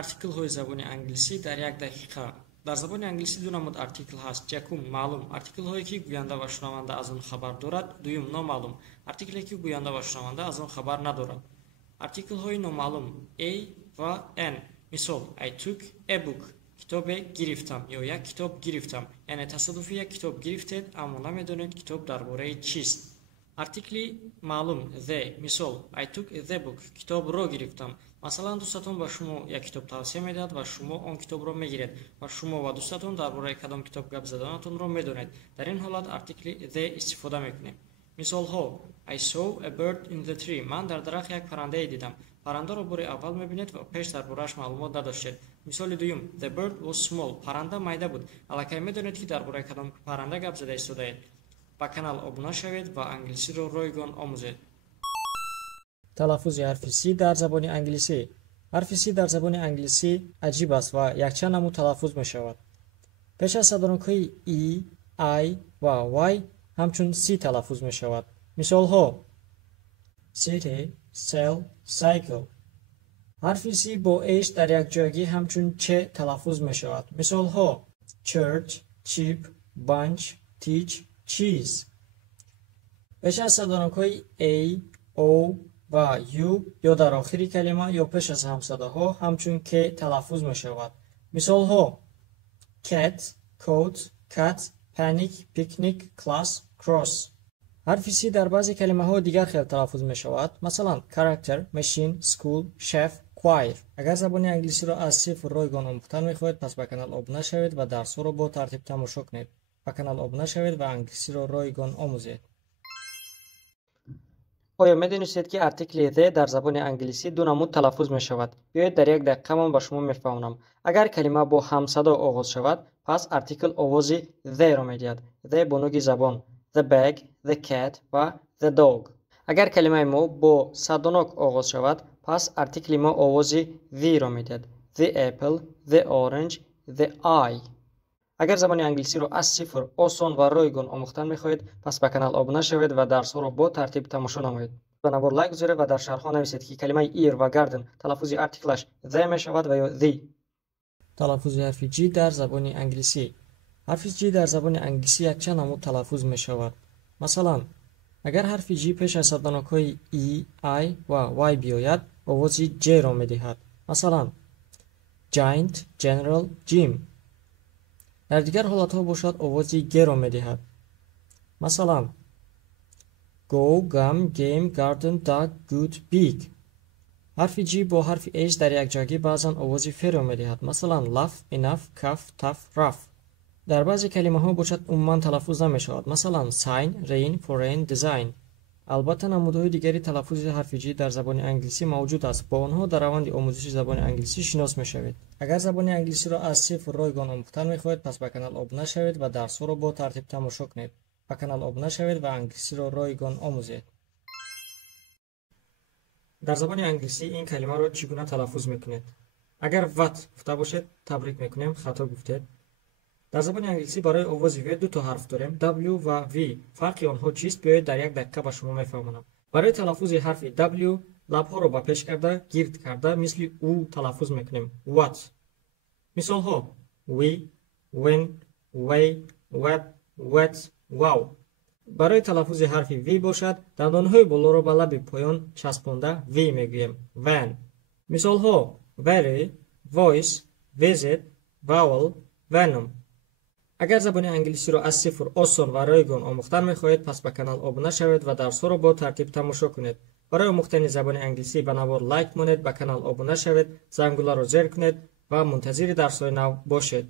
артикл ҳои забони англисӣ дар 1 дақиқа. дар забони англисӣ ду намуд артикл ҳаст. Якум маълум, артиклҳое ки гӯянда ва шунаванда аз он хабар дорад. Дуюм номаълум, артикле ки гӯянда ва шунаванда аз он хабар надорад. артиклҳои номаълум a ва n. мисол I took a book, китобе гирифтам ё як китоб гирифтам, яъне тасодуфӣ як китоб гирифтед, аммо намедонед китоб дар бораи чист. артикли маълум the, мисол I took the book, китобро гирифтам. масалан дӯстатон ба шумо як китоб тавсия медиҳад ва шумо он китобро мегиред ва шумо ва дӯстатон дар бораи кадом китоб гап заданатонро медонед. дар ин ҳолат артикли the истифода мекунем. мисолҳо I saw a bird in the tree, ман дар дарахт як паррандае дидам. паррандаро бори аввал мебинед ва пеш дар борааш маълумот надоштед. мисоли дуюм the bird was small, парранда майда буд. аллакай медонед ки дар бораи кадом парранда гап зада истодаед. ба канал обуна шавед ва англисиро ройгон омӯзед. талаффузи ҳарфи C дар забони англисӣ. ҳарфи C дар забони англисӣ аҷиб аст ва якчанд намуд талаффуз мешавад. пеш аз садоноки E, I ва Y ҳамчун C талаффуз мешавад. мисолҳо city, cell, cycle. ҳарфи C бо H дар якҷоягӣ ҳамчун Ch талаффуз мешавад. мисолҳо church, chip, bunch, teach, cheese. пеш аз садонокҳои A, O ва U ё дар охири калима ё пеш аз ҳамсадоҳо ҳамчун K талаффуз мешавад. мисолҳо cat, coat, cat, panic, picnic, class, cross. ҳарфи C дар баъзе калимаҳо дигар хел талаффуз мешавад. масалан character, machine, school, chef, choir. агар забони англисиро аз сифр ройгон омӯхтан мехоҳед, пас ба канал обуна шавед ва дарсҳоро бо тартиб тамошо кунед. ба канал обуна шавед ва англисиро ройгон омӯзед. оё медонистед ки артикли the дар забони англисӣ ду намуд талаффуз мешавад? биёед дар 1 дақиқа ман ба шумо мефаҳмонам. агар калима бо ҳамсадо оғоз шавад, пас артикл овози the-ро медиҳад. the бо нӯги забон, the bag, the cat ва the dog. агар калимаи мо бо садонок оғоз шавад, пас артикли мо овози the-ро медиҳад. the apple, the orange, the eye. агар забони англисиро аз сифр осон ва ройгон омӯхтан мехоҳед, пас ба канал обуна шавед ва дарсҳоро бо тартиб тамошо намоед. ба навор лайк гузоред ва дар шарҳҳо нависед ки калимаи ear ва garden талаффузи артиклаш the мешавад ва ё the. талаффузи ҳарфи G дар забони англисӣ. ҳарфи G дар забони англисӣ якчанд намуд талаффуз мешавад. масалан агар ҳарфи G пеш аз садонокҳои E, I ва Y биёяд, овози J-ро медиҳад. масалан giant, general, gym. дар дигар ҳолатҳо бошад овози G-ро медиҳад. масалан go, gum, game, garden, dog, good, big. ҳарфи G бо ҳарфи H дар якҷоягӣ баъзан овози F-ро медиҳад. масалан laugh, enough, cuff, tough, rough. дар баъзе калимаҳо бошад умуман талаффуз намешавад. масалан sign, rain, foreign, design. албатта намудҳои дигари талаффузи ҳарфи G дар забони англисӣ мавҷуд аст. бо онҳо дар раванди омӯзиши забони англисӣ шинос мешавед. агар забони англисиро аз сифр ройгон омӯхтан мехоҳед, пас ба канал обуна шавед ва дарсҳоро бо тартиб тамошо кунед. ба канал обуна шавед ва англисиро ройгон омӯзед. дар забони англисӣ ин калимаро чӣ гуна талаффуз мекунед? агар ват гуфта бошед, табрик мекунем, хато гуфтед. дар забони англисӣ барои овози V ду то ҳарф дорем, W ва V. фарқи онҳо чист? биёед дар 1 дақиқа ба шумо мефаҳмонам. барои талаффузи ҳарфи W лабҳоро ба пеш карда, гирд карда, мисли U талаффуз мекунем. What. мисолҳо we, when, way, web, wet, wow. барои талаффузи ҳарфи V бошад, дандонҳои болоро ба лаби поён часпонда V мегӯем. Van. мисолҳо very, voice, visit, vowel, venom. агар забони англисиро аз сифр осон ва ройгон омӯхтан мехоҳед, пас ба канал обуна шавед ва дарсҳоро бо тартиб тамошо кунед. барои омӯхтани забони англисӣ ба навор лайк монед, ба канал обуна шавед, зангуларо зер кунед ва мунтазири дарсҳои нав бошед.